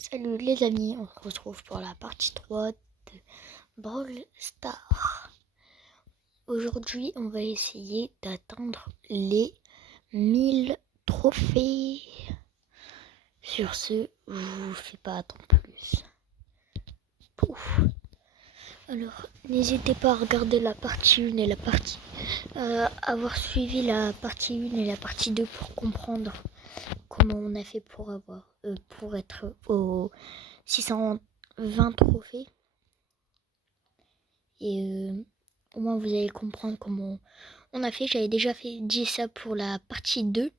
Salut les amis, on se retrouve pour la partie 3 de Brawl Stars. Aujourd'hui, on va essayer d'atteindre les 1000 trophées. Sur ce, je vous fais pas attendre plus. Pouf. Alors, n'hésitez pas à regarder la partie 1 et la partie... avoir suivi la partie 1 et la partie 2 pour comprendre comment on a fait pour être au 620 trophées. Et au moins vous allez comprendre comment on a fait. J'avais déjà dit ça pour la partie 2.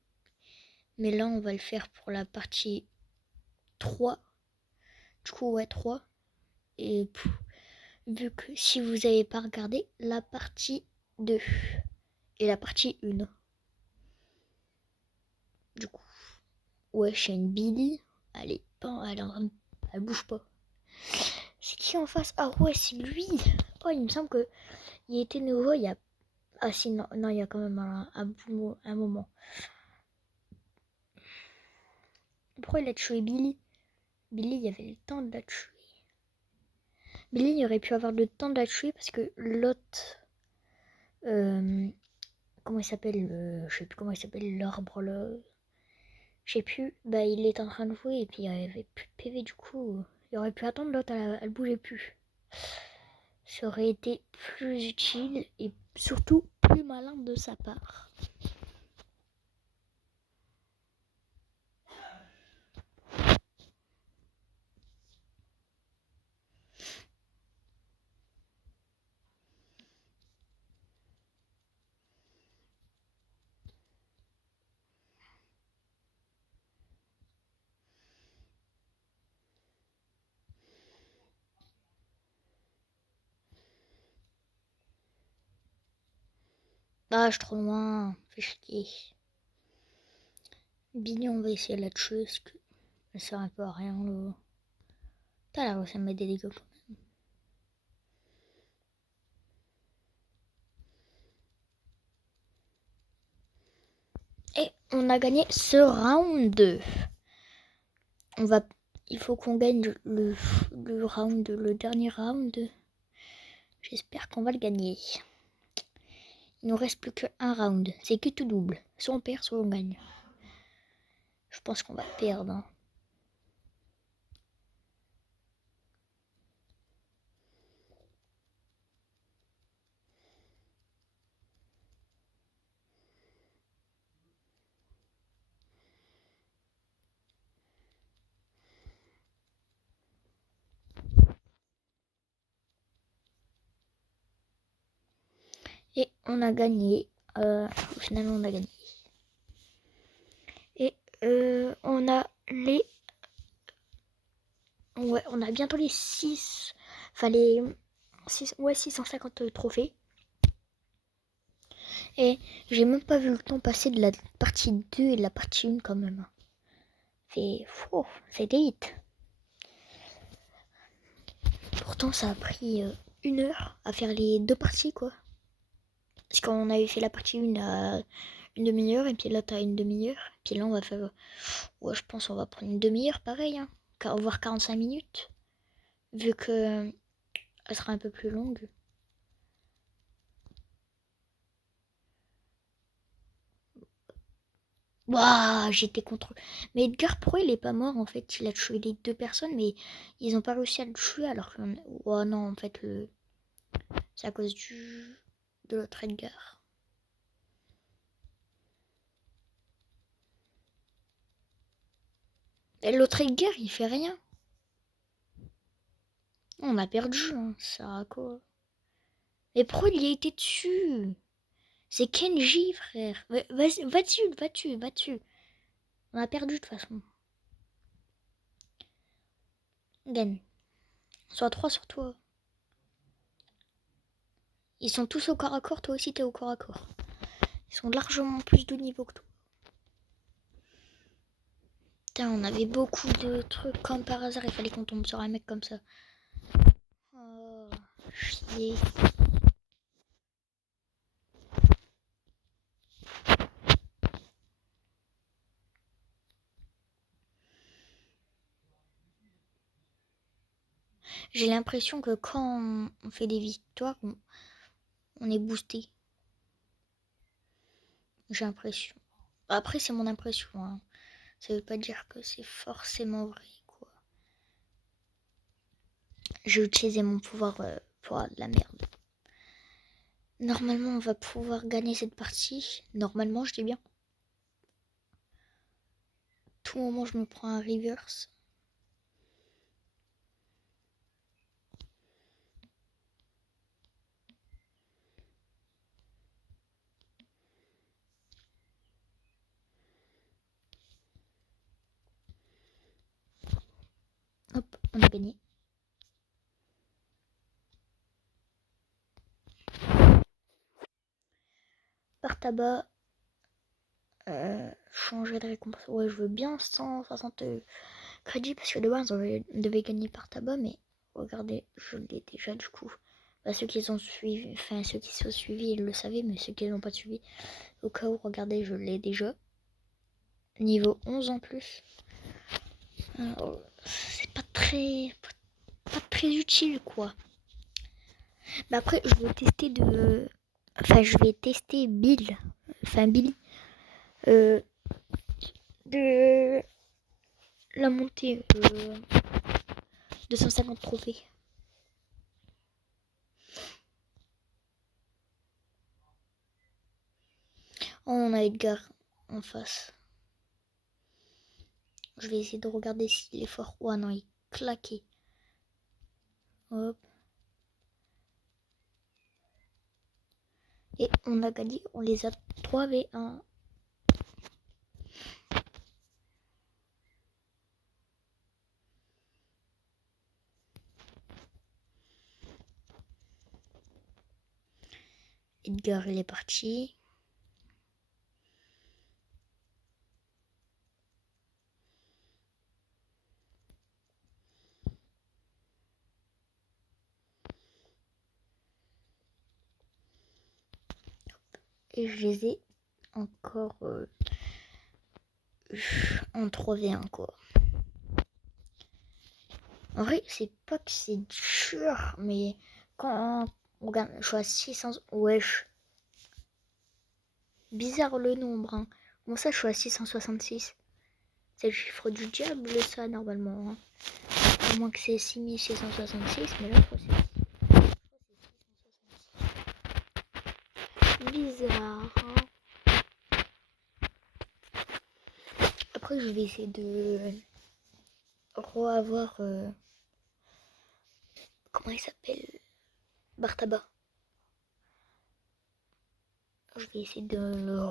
Mais là on va le faire pour la partie 3. Du coup ouais 3. Et vu que si vous n'avez pas regardé la partie 2 et la partie 1. Du coup. Ouais, j'ai une Billy. Elle bouge pas. C'est qui en face? Ah ouais, c'est lui. Oh, il me semble que il était nouveau il y a... Ah si, non, il y a quand même un moment. Pourquoi il a tué Billy? Billy, il y avait le temps de la tuer. Billy, il aurait pu avoir le temps de la tuer parce que l'autre... comment il s'appelle? Je sais plus comment il s'appelle, l'arbre là. Je sais plus. Bah, il était en train de jouer et puis il n'y avait plus de PV du coup. Il aurait pu attendre l'autre, elle bougeait plus. Ça aurait été plus utile et surtout plus malin de sa part. Ah, je suis trop loin. Fais chier. Billy, on va essayer de la tuer parce que elle sert un peu à rien là. T'as là, ça me met des dégâts. Et on a gagné ce round. Il faut qu'on gagne le round, le dernier round. J'espère qu'on va le gagner. Il nous reste plus qu'un round. C'est que tout double. Soit on perd, soit on gagne. Je pense qu'on va perdre. Hein. Et on a gagné. Finalement, on a gagné. Et on a les... Ouais, on a bientôt les 6... Enfin, les... 650 trophées. Et j'ai même pas vu le temps passer de la partie 2 et de la partie 1 quand même. C'est fou, c'était vite. Pourtant, ça a pris 1 heure à faire les 2 parties, quoi. Parce qu'on avait fait la partie 1 à une demi-heure, et puis là, t'as une demi-heure. Et puis là, on va faire... Ouais, je pense qu'on va prendre une demi-heure, pareil, hein. Voire 45 minutes. Vu que elle sera un peu plus longue. Waouh, j'étais contre... Mais Edgar, pourquoi il est pas mort, en fait? Il a tué les 2 personnes, mais ils ont pas réussi à le tuer, alors que... Oh non, en fait, c'est à cause de l'autre Edgar. Et l'autre Edgar, il fait rien. On a perdu, hein. Ça a quoi? Mais pourquoi il y a été dessus? C'est Kenji, frère. Vas-y, va dessus. On a perdu de toute façon. Gagne. Soit 3 sur toi. Ils sont tous au corps à corps, toi aussi t'es au corps à corps. Ils sont largement plus de niveau que toi. Putain, on avait beaucoup de trucs comme par hasard, il fallait qu'on tombe sur un mec comme ça. Oh, chier. J'ai l'impression que quand on fait des victoires, on est boosté. J'ai l'impression. Après, c'est mon impression. Hein. Ça veut pas dire que c'est forcément vrai, quoi. J'ai utilisé mon pouvoir pour de la merde. Normalement, on va pouvoir gagner cette partie. Normalement, je dis bien. Tout moment, je me prends un reverse. Hop, on a gagné. Par tabac. Changer de récompense. Ouais, je veux bien 160 crédits parce que de base, on devait gagner par tabac, mais regardez, je l'ai déjà du coup. Bah, ceux qui ont suivi, enfin ceux qui sont suivis, ils le savaient, mais ceux qui n'ont pas suivi, au cas où, regardez, je l'ai déjà. Niveau 11 en plus. C'est pas très utile, quoi. Mais après, je vais tester je vais tester Billy. De la montée 250 trophées. Oh, on a Edgar en face. Je vais essayer de regarder s'il est fort. Oh non, il est claqué. Hop. Et on a gagné, on les a 3v1. Edgar, il est parti. Et je les ai encore en 3v1 quoi. En vrai, c'est pas que c'est dur, mais quand on regarde, je suis à 600. Wesh. Bizarre le nombre. Hein. Bon, ça, je suis à 666. C'est le chiffre du diable, ça, normalement. Hein. À moins que c'est 6666, mais là, je crois que c'est bizarre. Hein. Après, je vais essayer de reavoir. Comment il s'appelle Bartaba. Je vais essayer de le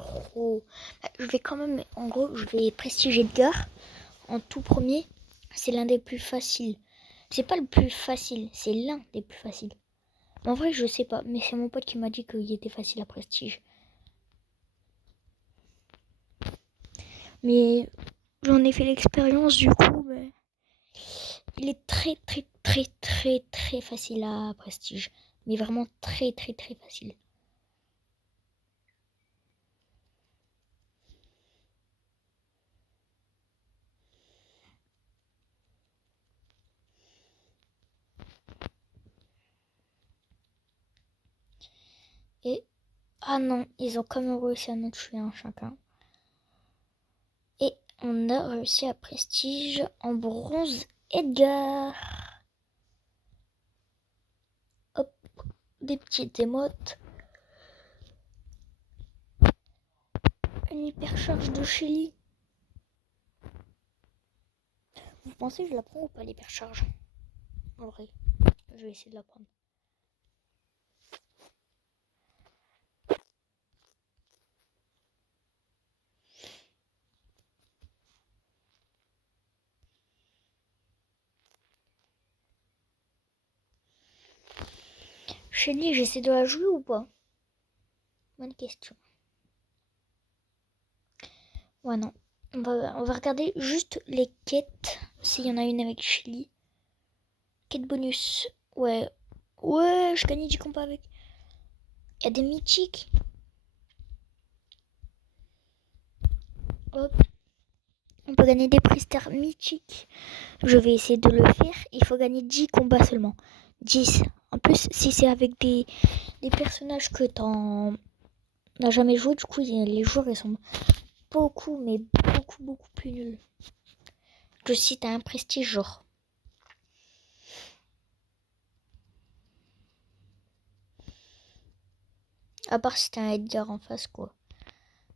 je vais quand même. En gros, je vais prestiger Edgar en tout premier. C'est l'un des plus faciles. C'est pas le plus facile, c'est l'un des plus faciles. En vrai, je sais pas, mais c'est mon pote qui m'a dit qu'il était facile à prestige. Mais j'en ai fait l'expérience du coup. Mais il est très facile à prestige. Mais vraiment très facile. Et ah non, ils ont quand même réussi à nous tuer un chacun. Et on a réussi à prestige en bronze Edgar. Hop, des petites émotes. Une hypercharge de Shelly. Vous pensez que je la prends ou pas l'hypercharge? En vrai, je vais essayer de la prendre. Shelly, j'essaie de la jouer ou pas? Bonne question. Ouais, non. On va regarder juste les quêtes. S'il y en a une avec Shelly. Quête bonus. Ouais. Ouais, je gagne du compas avec. Il y a des mythiques. Hop. On peut gagner des prestars mythiques. Je vais essayer de le faire. Il faut gagner 10 combats seulement. 10. En plus, si c'est avec des personnages que t'en n'as jamais joué, du coup, les joueurs ils sont beaucoup, mais beaucoup plus nuls. Que si t'as un prestige, genre. À part si t'as un Edgar en face, quoi.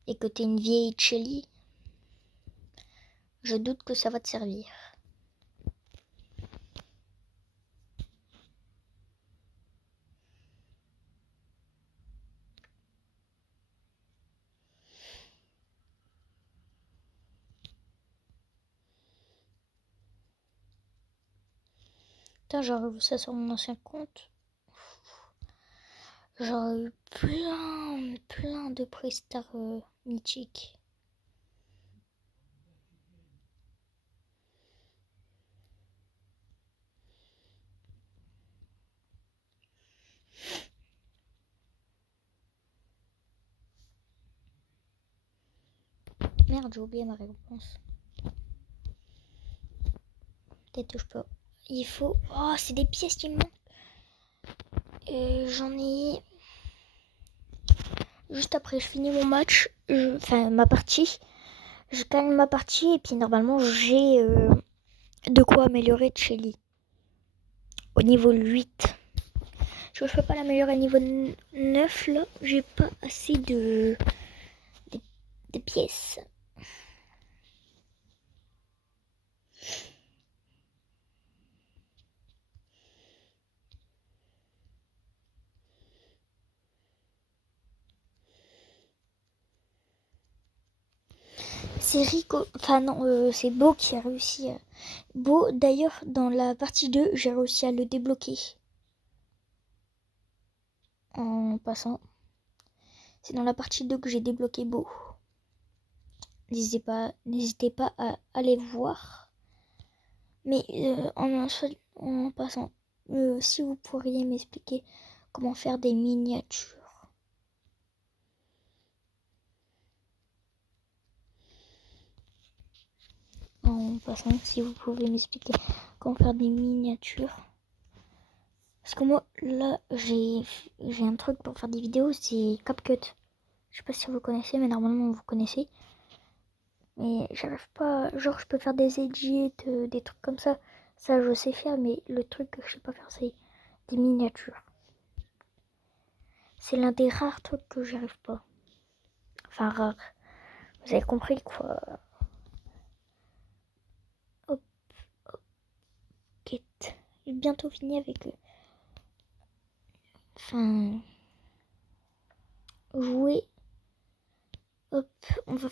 Et que t'es une vieille Shelly, je doute que ça va te servir. Putain, j'aurais vu ça sur mon ancien compte. J'aurais eu plein de prestars mythiques. Merde, j'ai oublié ma réponse. Peut-être que je peux. Il faut. Oh, c'est des pièces qui me manquent. J'en ai. Juste après, je finis mon match. Enfin, ma partie. Je gagne ma partie et puis normalement, j'ai de quoi améliorer Shelly. Au niveau 8. Je peux pas l'améliorer au niveau 9 là. J'ai pas assez de pièces. C'est Rico, enfin non, c'est Beau qui a réussi. Beau, d'ailleurs, dans la partie 2, j'ai réussi à le débloquer. En passant. C'est dans la partie 2 que j'ai débloqué Beau. N'hésitez pas à aller voir. Mais en passant, si vous pourriez m'expliquer comment faire des miniatures. En passant, si vous pouvez m'expliquer comment faire des miniatures. Parce que moi, là, j'ai un truc pour faire des vidéos, c'est CapCut. Je sais pas si vous connaissez, mais normalement vous connaissez. Mais j'arrive pas, genre je peux faire des edits, des trucs comme ça. Ça je sais faire, mais le truc que je sais pas faire c'est des miniatures. C'est l'un des rares trucs que j'arrive pas. Enfin rare. Vous avez compris quoi. Hop, hop, quête. J'ai bientôt fini avec enfin jouer. Hop, on va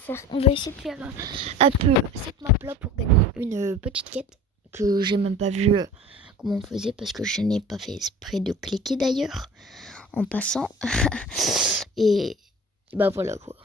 essayer de faire un peu cette map là pour gagner une petite quête que j'ai même pas vu comment on faisait parce que je n'ai pas fait exprès de cliquer d'ailleurs en passant. Et bah voilà quoi.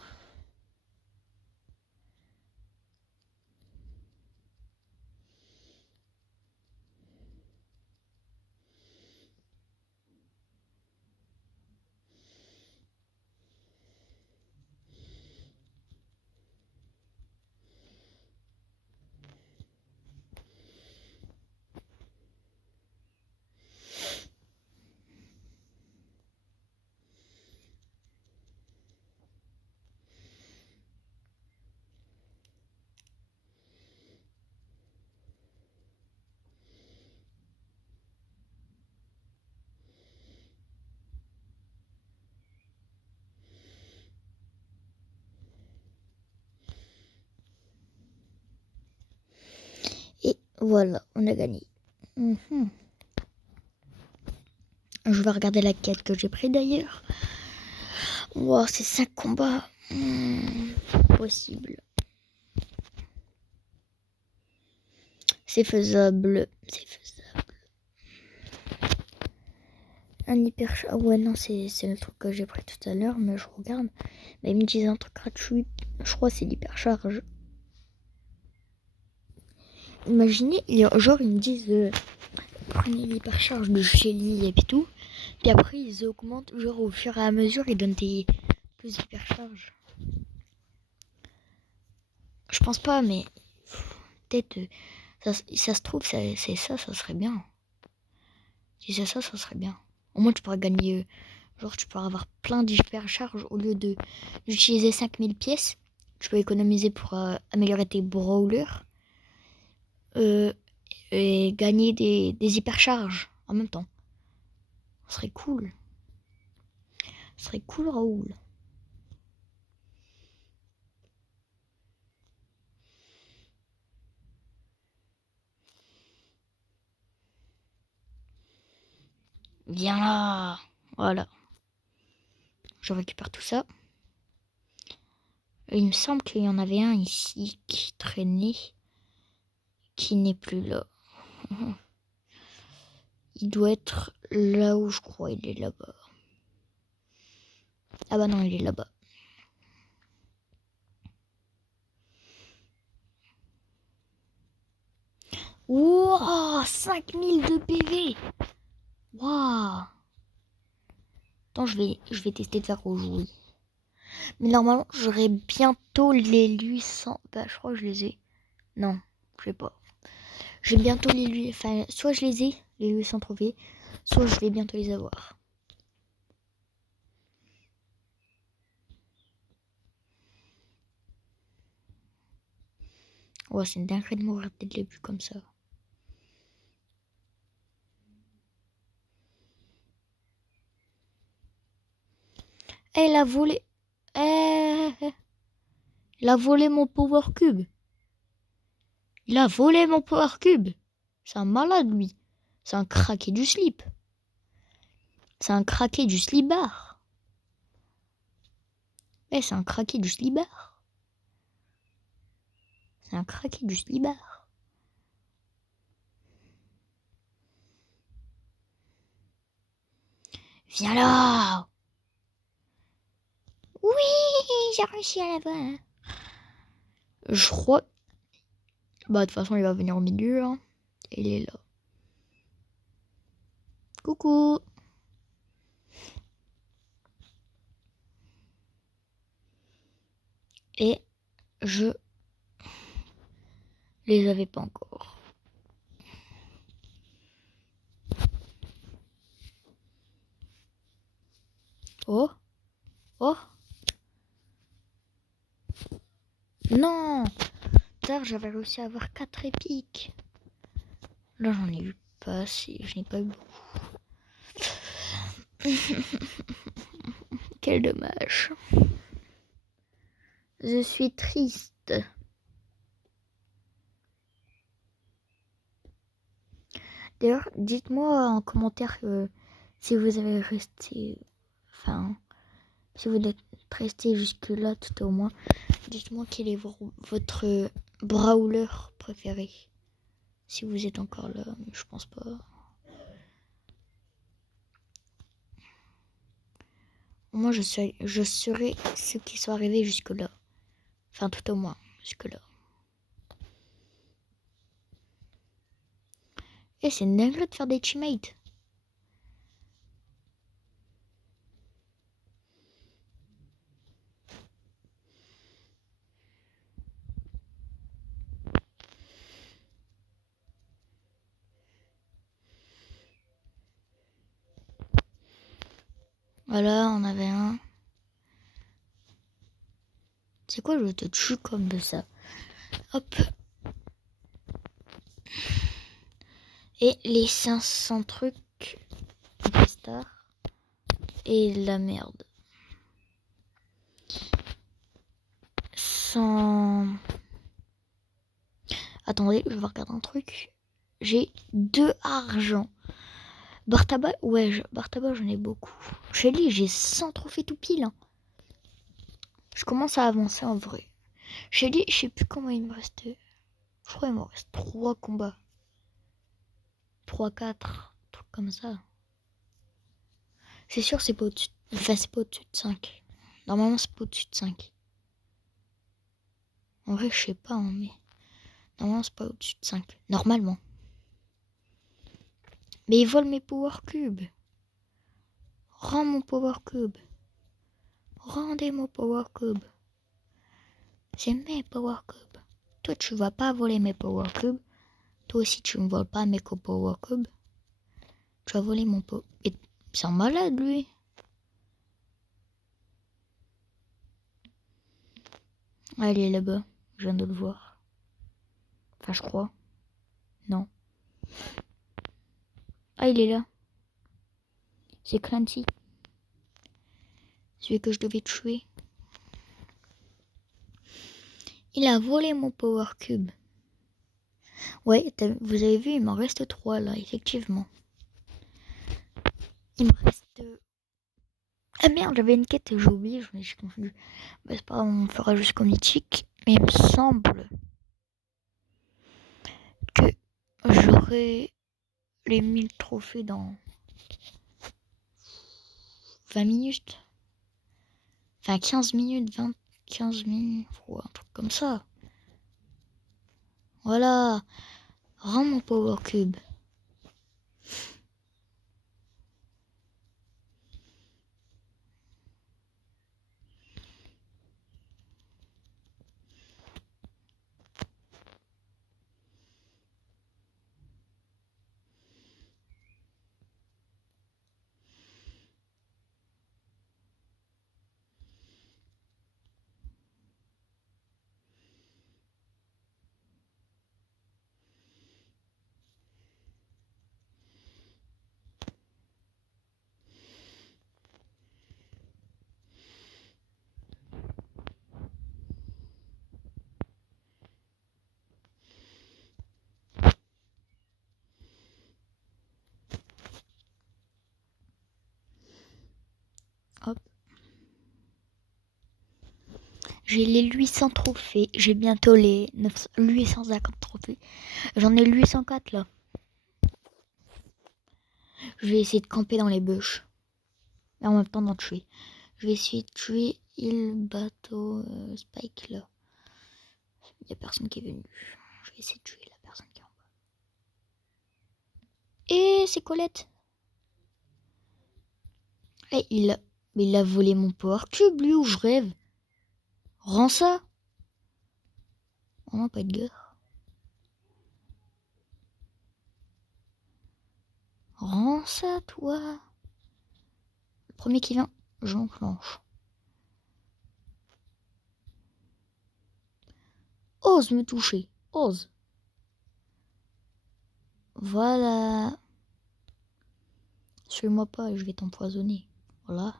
Et voilà, on a gagné. Je vais regarder la quête que j'ai pris d'ailleurs. Wow, c'est 5 combats. Possible. C'est faisable. C'est faisable. Un hyper charge. Ouais, non, c'est le truc que j'ai pris tout à l'heure, mais je regarde. Mais ils me disent un truc gratuit. Je crois que c'est l'hypercharge. Imaginez, genre, ils me disent prenez l'hypercharge de Shelly et tout. Puis après, ils augmentent, genre, au fur et à mesure, ils donnent des plus d'hypercharge. Je pense pas, mais Peut-être, ça se trouve, c'est ça, ça serait bien. Si c'est ça, ça serait bien. Au moins, tu pourras gagner, genre, tu pourras avoir plein d'hypercharges au lieu d'utiliser 5000 pièces. Tu peux économiser pour améliorer tes brawlers et gagner des hypercharges en même temps. Ce serait cool. Ce serait cool, Raoul. Viens là. Voilà. Je récupère tout ça. Il me semble qu'il y en avait un ici qui traînait, qui n'est plus là. Il doit être là où je crois, il est là-bas. Ah bah non, il est là-bas. Wouah, 5000 de PV. Waouh. Attends, je vais tester de faire aujourd'hui. Mais normalement, j'aurai bientôt les 800. Bah, je crois que je les ai. Non, je sais pas. J'ai bientôt les 800. Enfin, soit je les ai, les 800 trophées, soit je vais bientôt les avoir. Ouais, c'est une dinguerie de mourir dès le début comme ça. Eh, il a volé. Il a volé mon Power Cube. Il a volé mon Power Cube. C'est un malade, lui. C'est un craqué du slip. C'est un craqué du slibard. Eh, c'est un craqué du slibard. C'est un craqué du slibard. Viens là. Oui, j'ai réussi à l'avoir. Je crois. Bah, de toute façon, il va venir au milieu. Hein. Il est là. Coucou. Et je les avais pas encore. Oh. Oh. Non. Tard, j'avais réussi à avoir 4 épiques. Là, j'en ai eu pas assez. Je n'ai pas eu beaucoup. Quel dommage. Je suis triste. D'ailleurs, dites-moi en commentaire si vous avez resté... Enfin, si vous êtes resté jusque-là tout au moins. Dites-moi quel est votre brawler préféré. Si vous êtes encore là, mais je pense pas. Moi, je serai ceux qui sont arrivés jusque-là. Enfin, tout au moins, jusque-là. Et c'est dingue de faire des teammates. Voilà, on avait un. C'est quoi, je te tue comme ça. Hop. Et les 500 trucs des stars. Et la merde. Sans... Attendez, je vais regarder un truc. J'ai 2 argent. Barre tabac, ouais, barre tabac, j'en ai beaucoup. Shelly, j'ai 100 trophées tout pile. Hein. Je commence à avancer en vrai. Shelly, je sais plus comment il me reste. Je crois qu'il me reste 3 combats. 3, 4, trucs comme ça. C'est sûr, c'est pas au-dessus. Enfin, c'est pas au-dessus de 5. Normalement, c'est pas au-dessus de 5. En vrai, je sais pas, hein, mais. Normalement, c'est pas au-dessus de 5. Normalement. Mais ils volent mes Power Cubes. Rends mon Power Cube. Rendez mon Power Cube. C'est mes Power Cubes. toi tu vas pas voler mes Power Cubes. Toi aussi tu me voles pas mes Power Cubes. Tu vas voler mon Power... Et c'est un malade lui. Ah, il est là-bas. Je viens de le voir. Enfin je crois. Non. Ah il est là. C'est Clancy. Celui que je devais tuer. Il a volé mon Power Cube. Ouais, vous avez vu, il m'en reste 3 là, effectivement. Il me reste... Ah merde, j'avais une quête, j'ai oublié, je me suis confondu. Bah, c'est pas grave, on fera jusqu'au mythique. Mais il me semble que j'aurai les 1000 trophées dans 20 minutes. Enfin 15 minutes, 15 minutes, ou un truc comme ça. Voilà. Rends mon Power Cube. Hop. J'ai les 800 trophées. J'ai bientôt les 850 trophées. J'en ai 804 là. Je vais essayer de camper dans les bush. Et en même temps d'en tuer. Je vais essayer de tuer il bateau Spike là. Il n'y a personne qui est venu. Je vais essayer de tuer la personne qui est en bas. Et c'est Colette. Et il a volé mon Power Cube lui ou je rêve. Rends ça. Oh non, pas de guerre. Rends ça toi. Le premier qui vient, j'enclenche. Ose me toucher. Ose. Voilà. Suis-moi pas, je vais t'empoisonner. Voilà.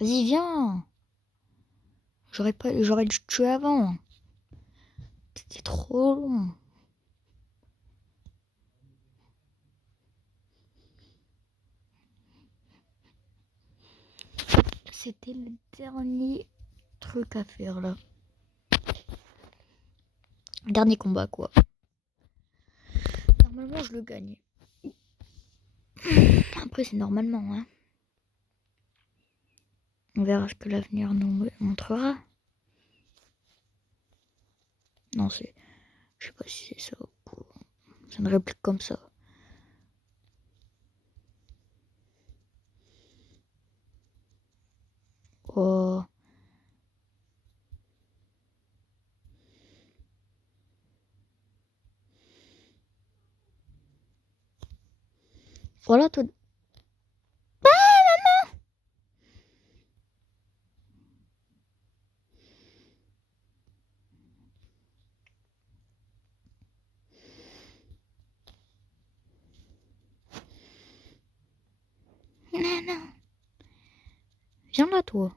Vas-y, viens. J'aurais dû te tuer avant. C'était trop long. C'était le dernier truc à faire là. Dernier combat quoi. Normalement je le gagne. Après c'est normalement hein. On verra ce que l'avenir nous montrera. Non c'est... Je sais pas si c'est ça ou quoi. C'est une réplique comme ça. Oh. Voilà toi. Non. Viens là toi.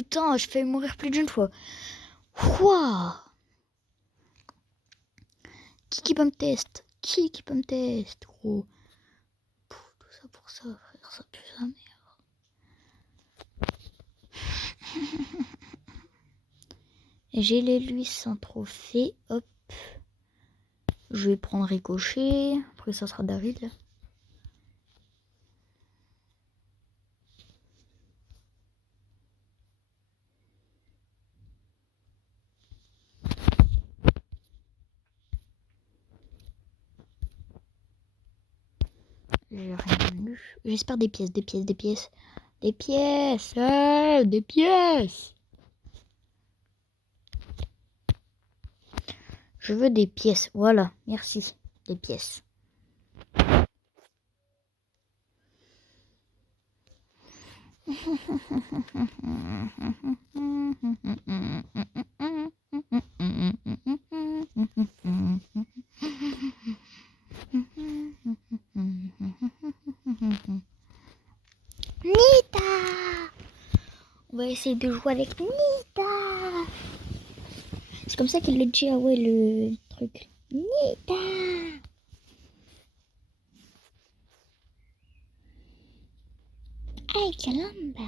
putain, je fais mourir plus d'une fois. Quoi? Qui peut me tester? Qui peut me tester, gros? Tout ça pour ça, frère, ça pue sa mère. J'ai les lui sans trophée, hop. Je vais prendre Ricochet, après ça sera David là. J'ai rien eu. J'espère des pièces. Des pièces. Des pièces. Je veux des pièces. Voilà, merci. Des pièces. Nita! On va essayer de jouer avec Nita! C'est comme ça qu'il le dit, ah ouais, le truc. Nita! Ay, caramba!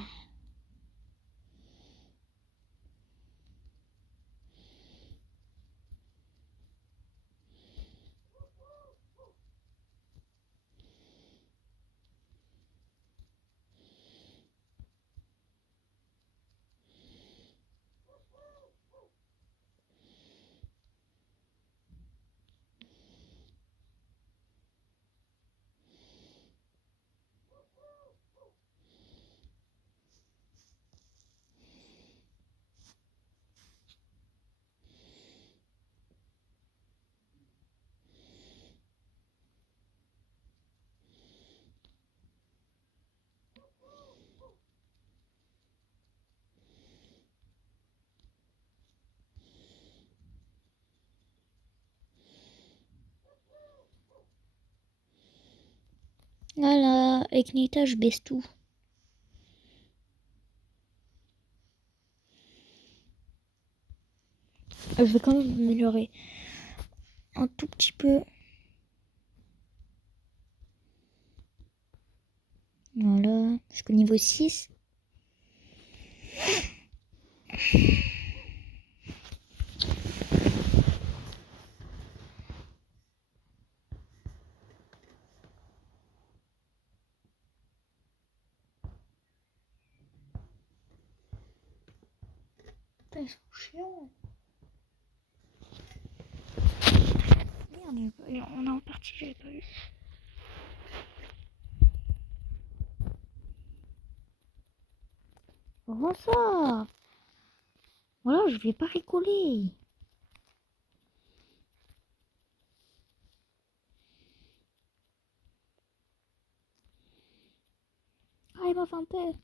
Voilà, avec Nita, je baisse tout. Je vais quand même m'améliorer un tout petit peu. Voilà, jusqu'au niveau 6. Ils sont chiants. Merde, on est en partie, j'avais pas vu. Comment ça? Voilà, je vais pas rigoler. Ah, il m'a feinté.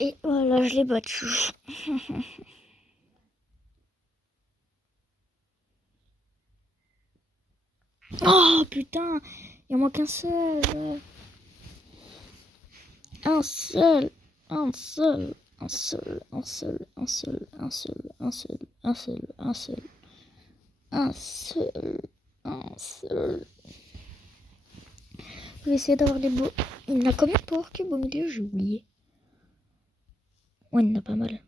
Et voilà, je l'ai battu. Oh putain, il en manque un seul. Un seul. Un seul. Un seul. Un seul. Un seul. Un seul. Un seul. Un seul. Un seul. Un seul. Un seul. Je vais essayer d'avoir des beaux. Il y en a combien de Power Cube au milieu? J'ai oublié. Ouais, il y en a pas mal.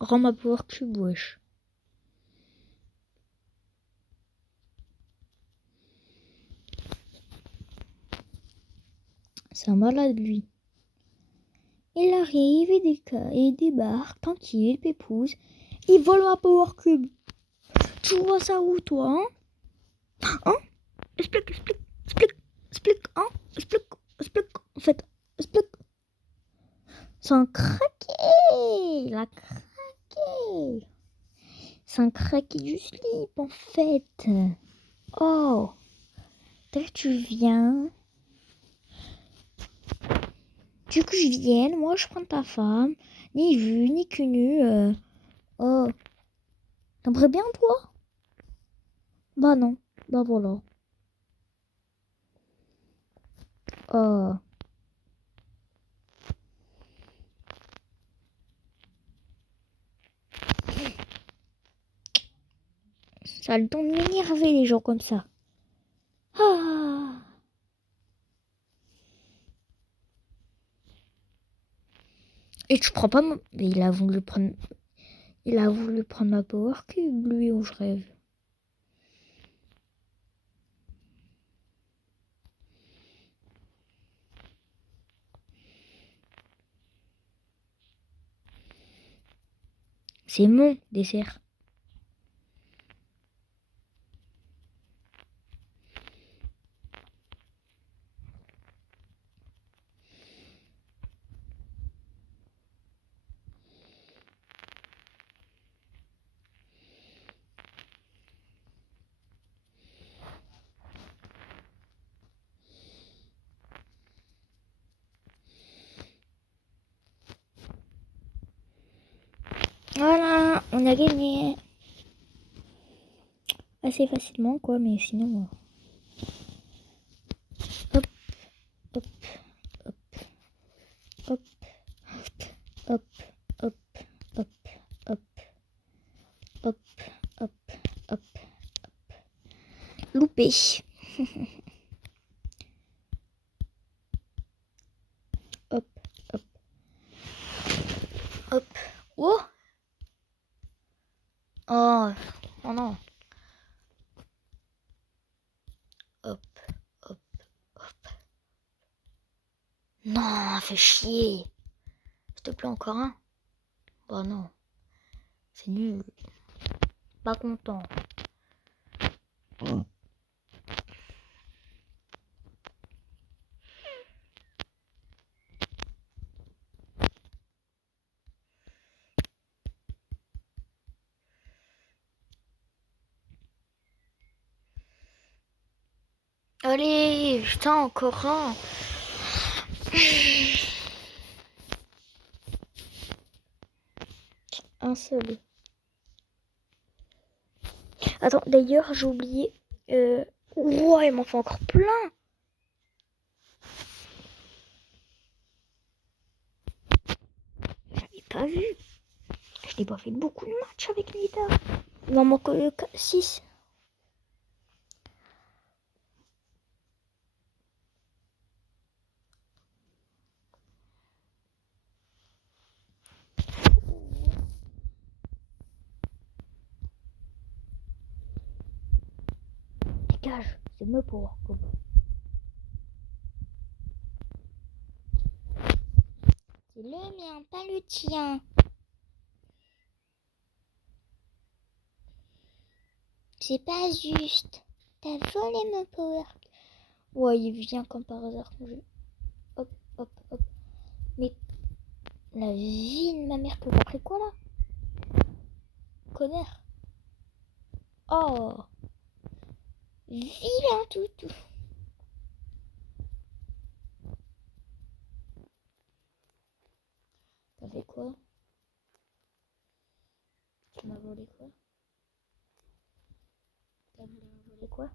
Rends ma Power Cube, wesh. C'est un malade, lui. Il arrive et débarque, tranquille, pépouze. Il vole ma Power Cube. Tu vois ça où, toi, hein? Explique, hein? Explique, en fait, explique. C'est un craqué. Il a craqué. C'est un craqué du slip, en fait. Oh. Tu viens. Tu veux que je vienne? Moi, je prends ta femme. Ni vu, ni connu. Oh. T'aimerais bien, toi? Bah non. Bah voilà. Oh. Ça a le temps de m'énerver, les gens comme ça. Ah. Et tu crois pas... Mais il a voulu prendre... Il a voulu prendre ma Power Cube, lui, où je rêve. C'est mon dessert. Voilà, on a gagné. Assez facilement, quoi, mais sinon... Hop, hop, hop, hop, hop, hop, hop, hop, hop, hop, hop, loupé. Hop, hop, hop. Oh, oh, oh non. Hop, hop, hop. Non, fais chier. S'il te plaît, encore un. Bah non, c'est nul. Pas content. Allez, putain, encore un. Un seul. Attends, d'ailleurs, j'ai oublié. Ouah, il m'en faut encore plein. J'avais pas vu. Je n'ai pas fait beaucoup de matchs avec Nida. Il m'en manque 6. Dégage, c'est me pour. C'est le mien, pas le tien. C'est pas juste. T'as volé mon power. Ouais, il vient comme par hasard. Hop, hop, hop. Mais la vie de ma mère, que t'as pris quoi là? Connard. Oh. Vilain toutou. T'as fait quoi? Tu m'as volé quoi? T'as voulu me voler quoi?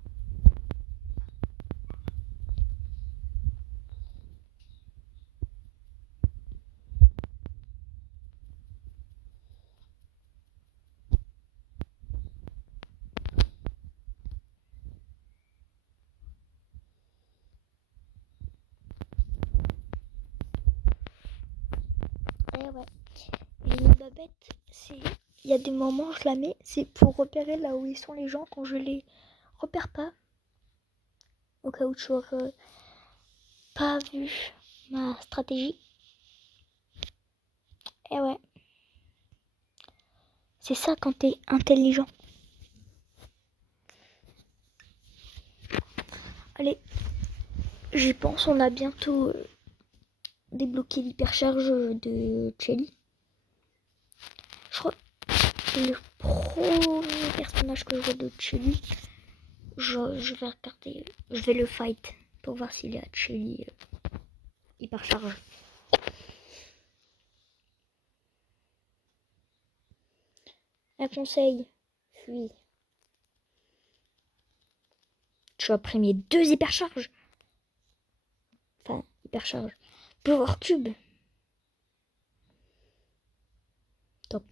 Eh ouais. J'ai une la bête, c'est... Il y a des moments, je la mets, c'est pour repérer là où ils sont les gens quand je les repère pas. Au cas où tu aurais pas vu ma stratégie. Et ouais. C'est ça quand t'es intelligent. Allez, j'y pense, on a bientôt débloqué l'hypercharge de Shelly. Je crois que le premier personnage que je vois de Shelly, je vais regarder, je vais le fight pour voir s'il est à Shelly hypercharge. Un conseil, fuis. Tu as pris mes 2 hypercharges. Enfin, hypercharge. Power cube. Top.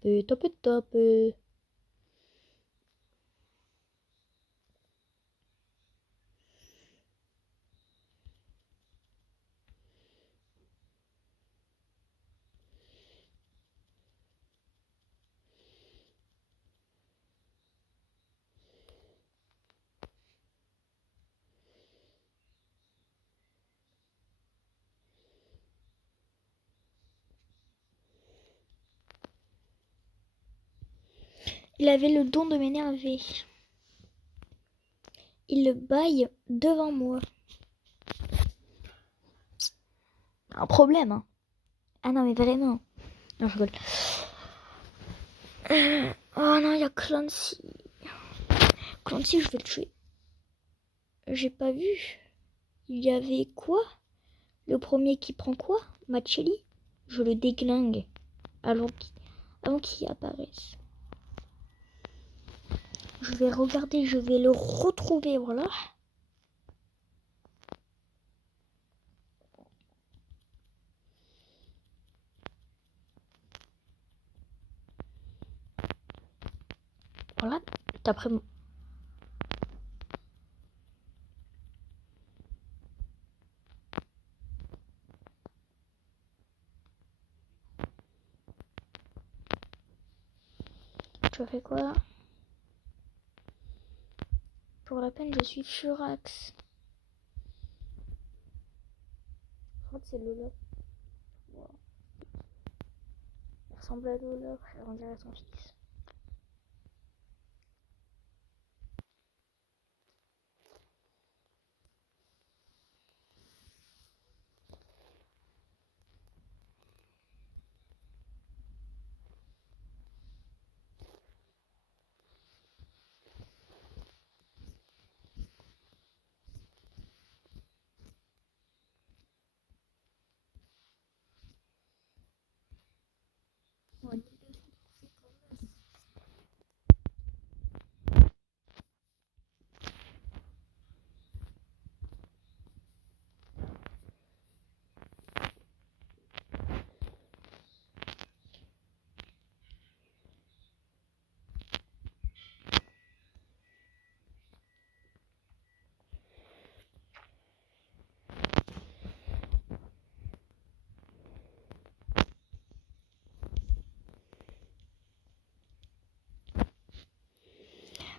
Il avait le don de m'énerver. Il le baille devant moi. Un problème, hein. Ah non, mais vraiment. Non, je rigole. Oh non, il y a Clancy. Clancy, je vais le tuer. J'ai pas vu. Il y avait quoi? Le premier qui prend quoi? Machelli? Je le déglingue avant qu'il apparaisse. Je vais regarder, je vais le retrouver, voilà. Voilà, d'après moi. Tu as fait quoi? Pour la peine, je suis Furax. Je crois que c'est Lola. Wow. Il ressemble à Lola, on dirait son fils.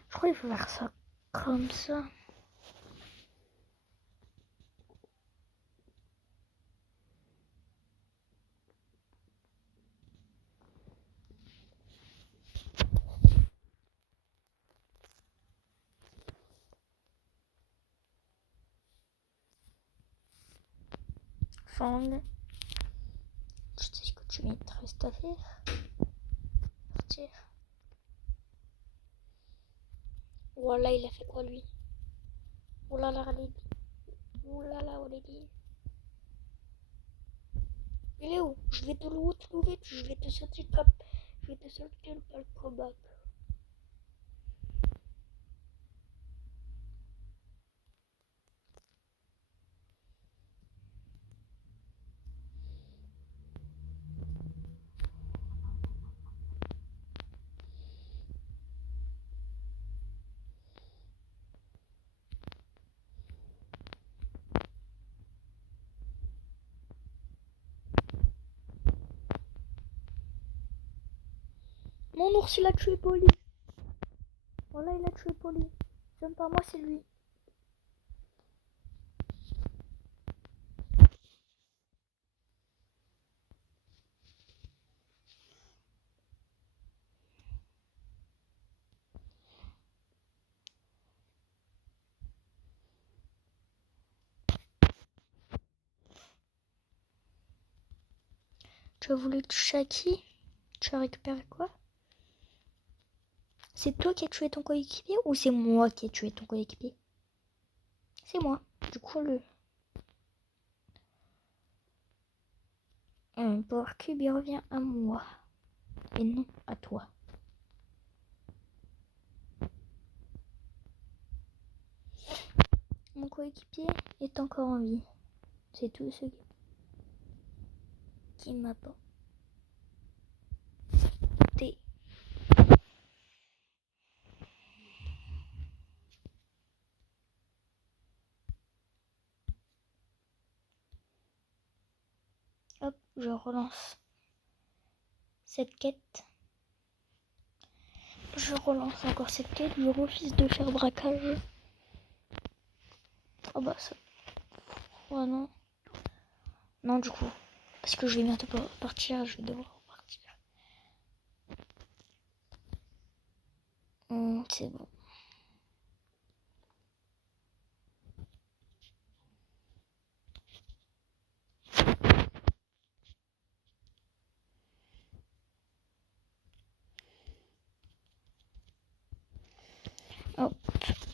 Je crois qu'il faut faire ça comme ça. Fang. Tu sais ce que tu te restes à faire? Partir. Voilà, il a fait quoi lui? Oh là là, Lady. Oh là là, Lady. Il est où? Je vais te le retrouver, je vais te sortir comme... Je vais te sortir le combat. course, il a tué Polly. Voilà, il a tué Polly. C'est même pas moi, c'est lui. Tu as voulu toucher à qui? Tu as récupéré quoi? C'est toi qui as tué ton coéquipier ou c'est moi qui ai tué ton coéquipier? C'est moi. Du coup, le Power Cube, il revient à moi. Et non à toi. Mon coéquipier est encore en vie. C'est tout ce qui m'apporte. Hop, je relance cette quête. Je relance encore cette quête. Je refuse de faire braquage. Oh bah ça. Oh non. Non du coup. Parce que je vais bientôt partir. Je vais devoir partir. C'est bon. Hop,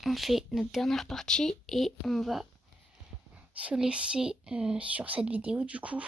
on fait notre dernière partie et on va se laisser sur cette vidéo du coup.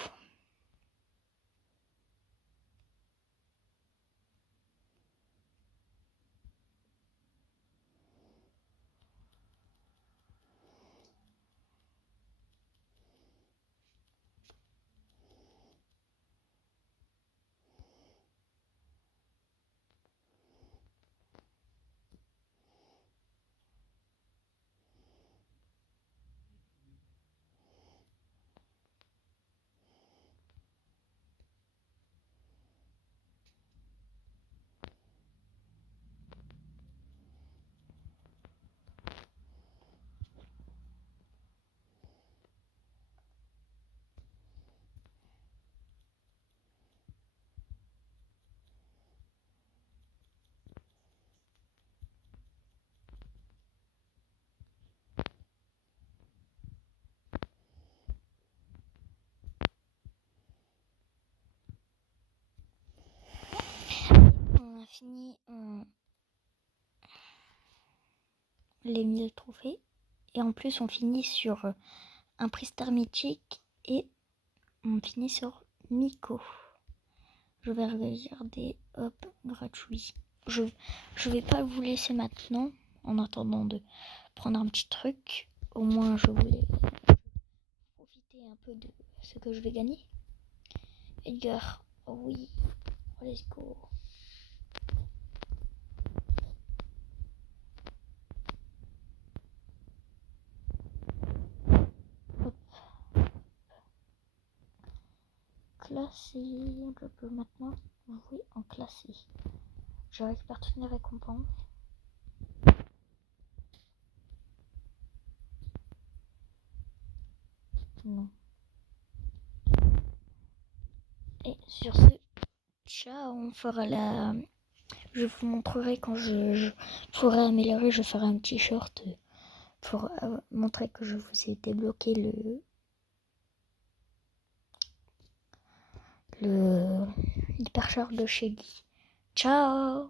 On a fini les 1000 trophées et en plus on finit sur un Pristar mythique et on finit sur Miko. Je vais regarder, hop, gratuit. Je vais pas vous laisser maintenant en attendant de prendre un petit truc. Au moins je voulais profiter un peu de ce que je vais gagner. Edgar, oh oui, oh, let's go. Hop. Classé, je peux maintenant jouer en classé. Je récupère toutes mes récompenses. Non. Et sur ce, ciao, on fera la... Je vous montrerai quand je ferai améliorer, je ferai un petit short pour montrer que je vous ai débloqué le hyperchar de Shelly. Ciao!